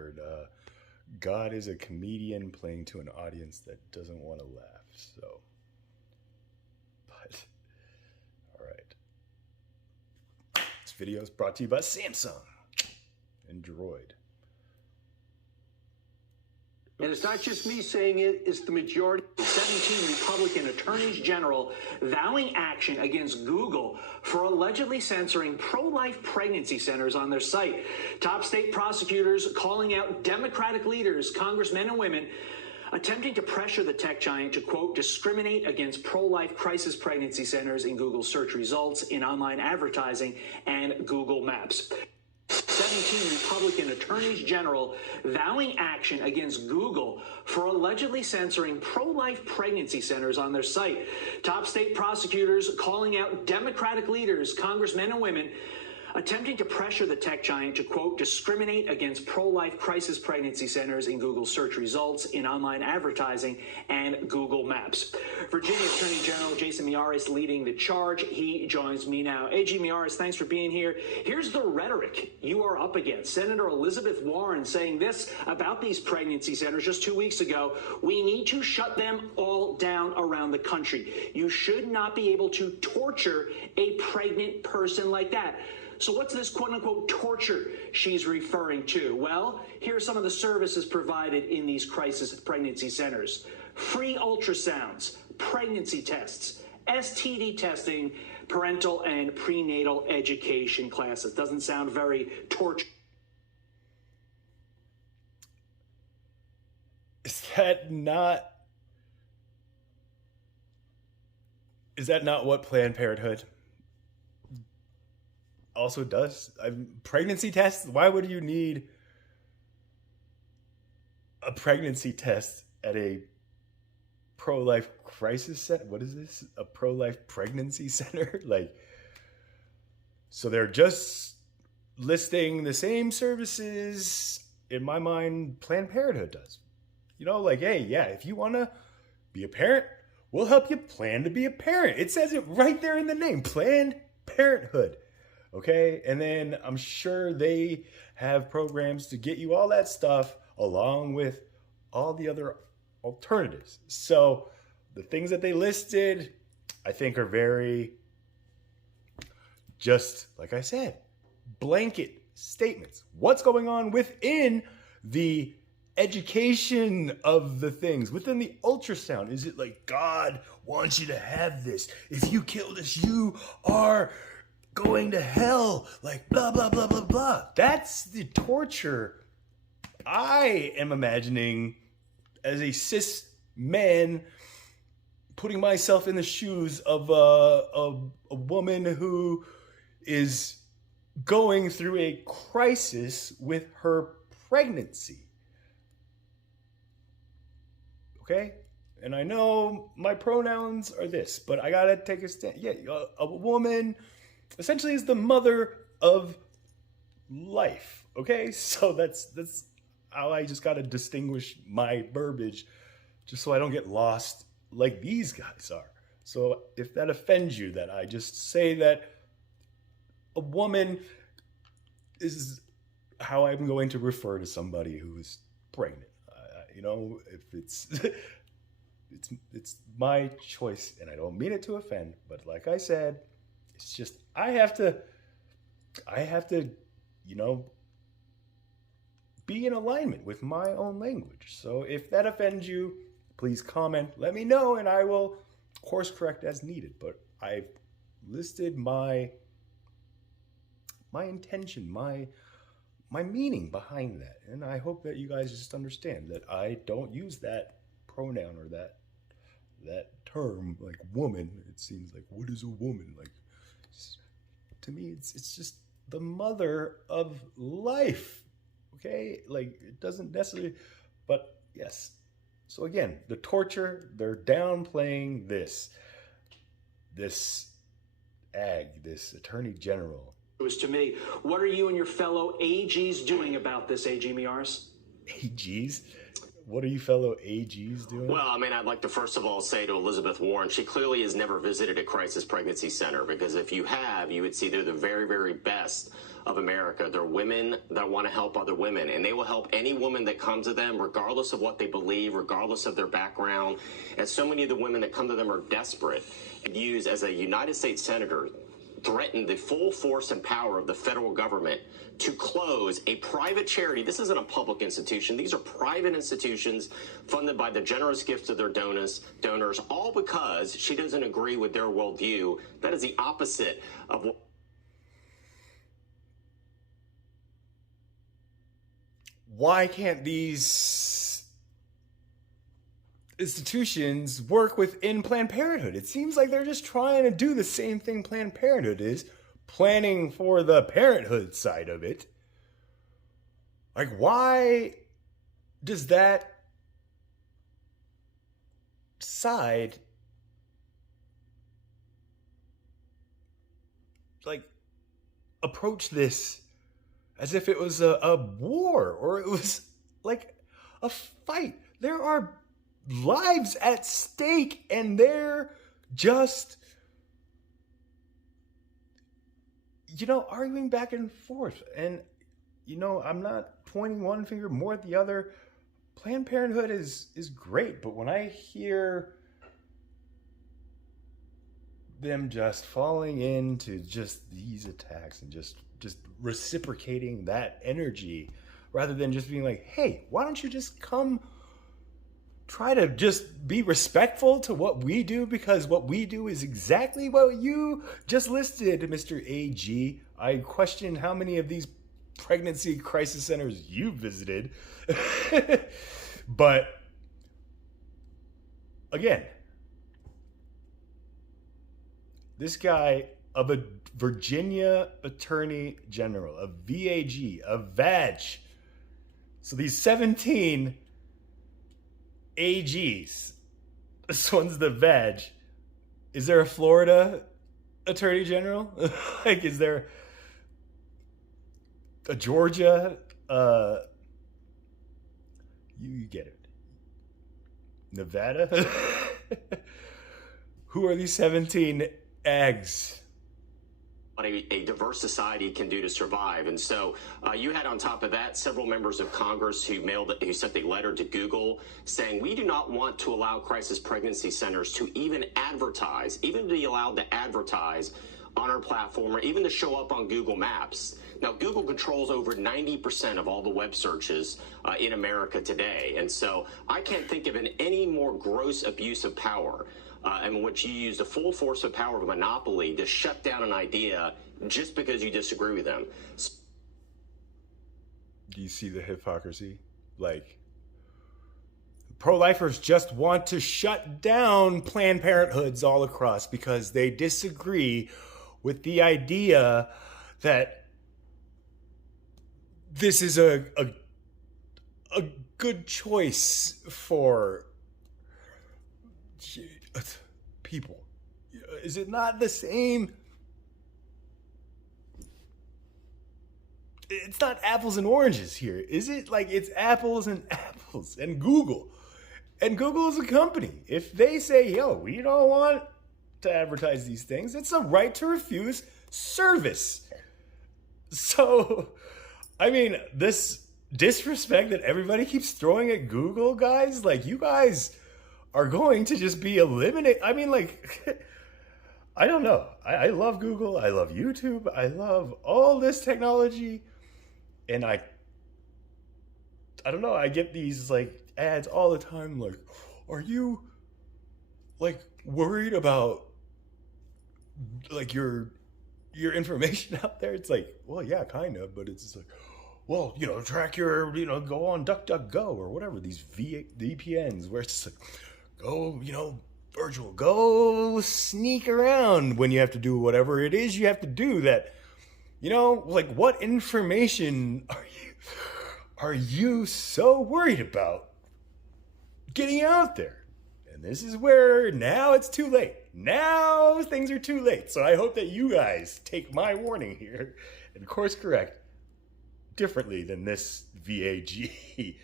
heard God is a comedian playing to an audience that doesn't want to laugh. So, but all right. This video is brought to you by Samsung and Droid. And it's not just me saying it, it's the majority of 17 Republican attorneys general vowing action against Google for allegedly censoring pro-life pregnancy centers on their site. Top state prosecutors calling out Democratic leaders, congressmen and women, attempting to pressure the tech giant to, quote, discriminate against pro-life crisis pregnancy centers in Google search results, in online advertising, and Google Maps. 17 Republican attorneys general vowing action against Google for allegedly censoring pro-life pregnancy centers on their site. Top state prosecutors calling out Democratic leaders, congressmen and women, attempting to pressure the tech giant to, quote, discriminate against pro-life crisis pregnancy centers in Google search results, in online advertising, and Google Maps. Virginia Attorney General Jason Miyares leading the charge. He joins me now. A.G. Miyares, thanks for being here. Here's the rhetoric you are up against. Senator Elizabeth Warren saying this about these pregnancy centers just 2 weeks ago: we need to shut them all down around the country. You should not be able to torture a pregnant person like that. So what's this quote-unquote torture she's referring to? Well, here are some of the services provided in these crisis pregnancy centers: free ultrasounds, pregnancy tests, STD testing, parental and prenatal education classes. Doesn't sound very torture. Is that not what Planned Parenthood also does? Pregnancy tests? Why would you need a pregnancy test at a pro-life crisis center? What is this? A pro-life pregnancy center? Like, so they're just listing the same services, in my mind, Planned Parenthood does. You know, like, hey, yeah, if you want to be a parent, we'll help you plan to be a parent. It says it right there in the name, Planned Parenthood. Okay, and then I'm sure they have programs to get you all that stuff along with all the other alternatives. So the things that they listed, I think, are very, just like I said, blanket statements. What's going on within the education of the things, within the ultrasound? Is it like, God wants you to have this? If you kill this, you are going to hell, like blah, blah, blah, blah, blah. That's the torture I am imagining as a cis man, putting myself in the shoes of a woman who is going through a crisis with her pregnancy. Okay? And I know my pronouns are this, but I gotta take a stand. Yeah, a woman essentially is the mother of life. Okay, so that's how I just gotta distinguish my verbiage, just so I don't get lost like these guys are. So if that offends you, that I just say that a woman is how I'm going to refer to somebody who is pregnant. You know, if it's it's my choice, and I don't mean it to offend, but like I said, it's just I have to, you know, be in alignment with my own language. So if that offends you, please comment, let me know, and I will course correct as needed. But I've listed my intention, my meaning behind that, and I hope that you guys just understand that I don't use that pronoun or that term like woman. It seems like, what is a woman? Like, to me, it's just the mother of life. Okay, like, it doesn't necessarily, but yes. So again, the torture, they're downplaying this V.A.G, this Attorney General. It was to me. What are you and your fellow AGs doing about this, A.G. Miyares? AGs? What are you fellow AGs doing? Well, I mean, I'd like to first of all say to Elizabeth Warren, she clearly has never visited a crisis pregnancy center, because if you have, you would see they're the very, very best of America. They're women that want to help other women, and they will help any woman that comes to them, regardless of what they believe, regardless of their background. And so many of the women that come to them are desperate. Use as a United States Senator, threaten the full force and power of the federal government to close a private charity. This isn't a public institution. These are private institutions funded by the generous gifts of their donors, all because she doesn't agree with their worldview. That is the opposite of what... Why can't these institutions work within Planned Parenthood? It seems like they're just trying to do the same thing Planned Parenthood is, planning for the parenthood side of it. Like, why does that side like approach this as if it was a war or it was like a fight? There are lives at stake and they're just, arguing back and forth. And, I'm not pointing one finger more at the other. Planned Parenthood is great, but when I hear them just falling into just these attacks and just reciprocating that energy rather than just being like, hey, why don't you just come try to just be respectful to what we do, because what we do is exactly what you just listed, Mr. A.G. I question how many of these pregnancy crisis centers you visited. But again, this guy of a Virginia Attorney General, a V.A.G, a V.A.G. So these 17 AGs. This one's the V.A.G. Is there a Florida Attorney General? Like, is there a Georgia? You get it. Nevada? Who are these 17 AGs? What a diverse society can do to survive. And so you had on top of that several members of Congress who sent a letter to Google saying, we do not want to allow crisis pregnancy centers to even advertise, even to be allowed to advertise on our platform or even to show up on Google Maps. Now, Google controls over 90% of all the web searches in America today. And so I can't think of any more gross abuse of power in which you use the full force of power of a monopoly to shut down an idea just because you disagree with them. Do you see the hypocrisy? Like, pro-lifers just want to shut down Planned Parenthoods all across because they disagree with the idea that this is a good choice for people. Is it not the same? It's not apples and oranges here, is it? Like, it's apples and apples. And Google is a company. If they say, yo, we don't want to advertise these things, it's a right to refuse service. So, I mean, this disrespect that everybody keeps throwing at Google, guys, like, you guys are going to just be eliminated. I mean, like, I don't know. I love Google. I love YouTube. I love all this technology. And I don't know. I get these, like, ads all the time. Like, are you, like, worried about, like, your information out there? It's like, well, yeah, kind of. But it's just like, well, track your, go on DuckDuckGo or whatever, these VPNs where it's just like, go, virtual, go sneak around when you have to do whatever it is you have to do that, like, what information are you so worried about getting out there? And this is where now it's too late. Now things are too late. So I hope that you guys take my warning here and course correct differently than this V.A.G.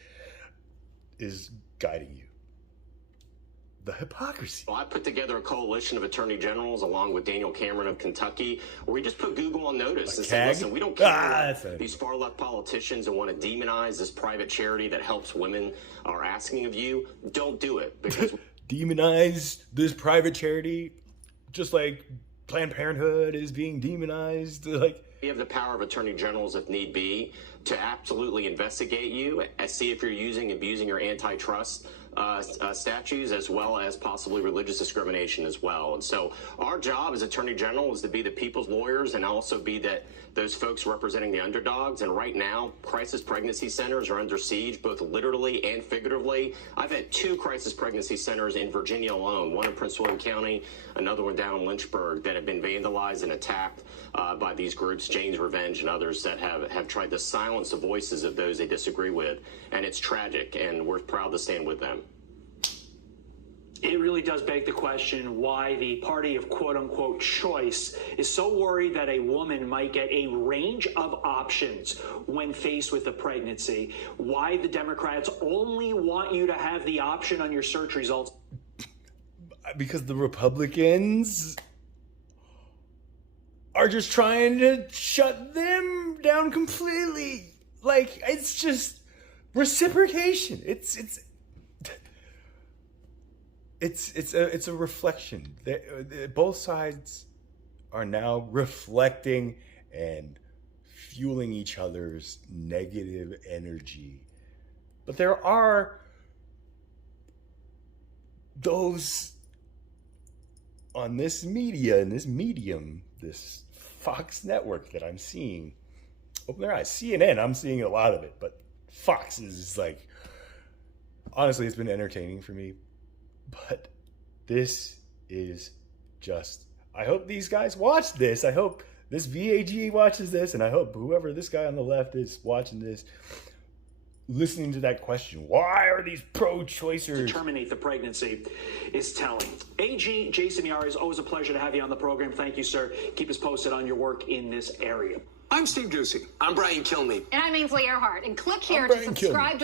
is guiding you. the hypocrisy. Well, I put together a coalition of attorney generals along with Daniel Cameron of Kentucky, where we just put Google on notice and say, listen, we don't care what these far-left politicians that want to demonize this private charity that helps women are asking of you. Don't do it. Because demonize this private charity just like Planned Parenthood is being demonized. Like, we have the power of attorney generals, if need be, to absolutely investigate you and see if you're abusing your antitrust statutes, as well as possibly religious discrimination as well. And so our job as attorney general is to be the people's lawyers and also be those folks representing the underdogs. And right now, crisis pregnancy centers are under siege, both literally and figuratively. I've had 2 crisis pregnancy centers in Virginia alone, one in Prince William County, another one down in Lynchburg, that have been vandalized and attacked by these groups, Jane's Revenge and others, that have tried to silence the voices of those they disagree with. And it's tragic, and we're proud to stand with them. It really does beg the question why the party of quote-unquote choice is so worried that a woman might get a range of options when faced with a pregnancy. Why the Democrats only want you to have the option on your search results. Because the Republicans are just trying to shut them down completely. Like, it's just reciprocation. It's a reflection. Both sides are now reflecting and fueling each other's negative energy. But there are those on this media and this medium, this Fox network that I'm seeing. Open their eyes. CNN, I'm seeing a lot of it, but Fox is like, honestly, it's been entertaining for me. But this is just, I hope these guys watch this. I hope this V.A.G watches this, and I hope whoever this guy on the left is watching this, listening to that question, why are these pro-choicers to terminate the pregnancy, is telling. AG Jason Yara, is always a pleasure to have you on the program. Thank you, sir. Keep us posted on your work in this area. I'm Steve Ducey. I'm Brian Kilmeade. And I'm Ainsley Earhart. And click here to subscribe to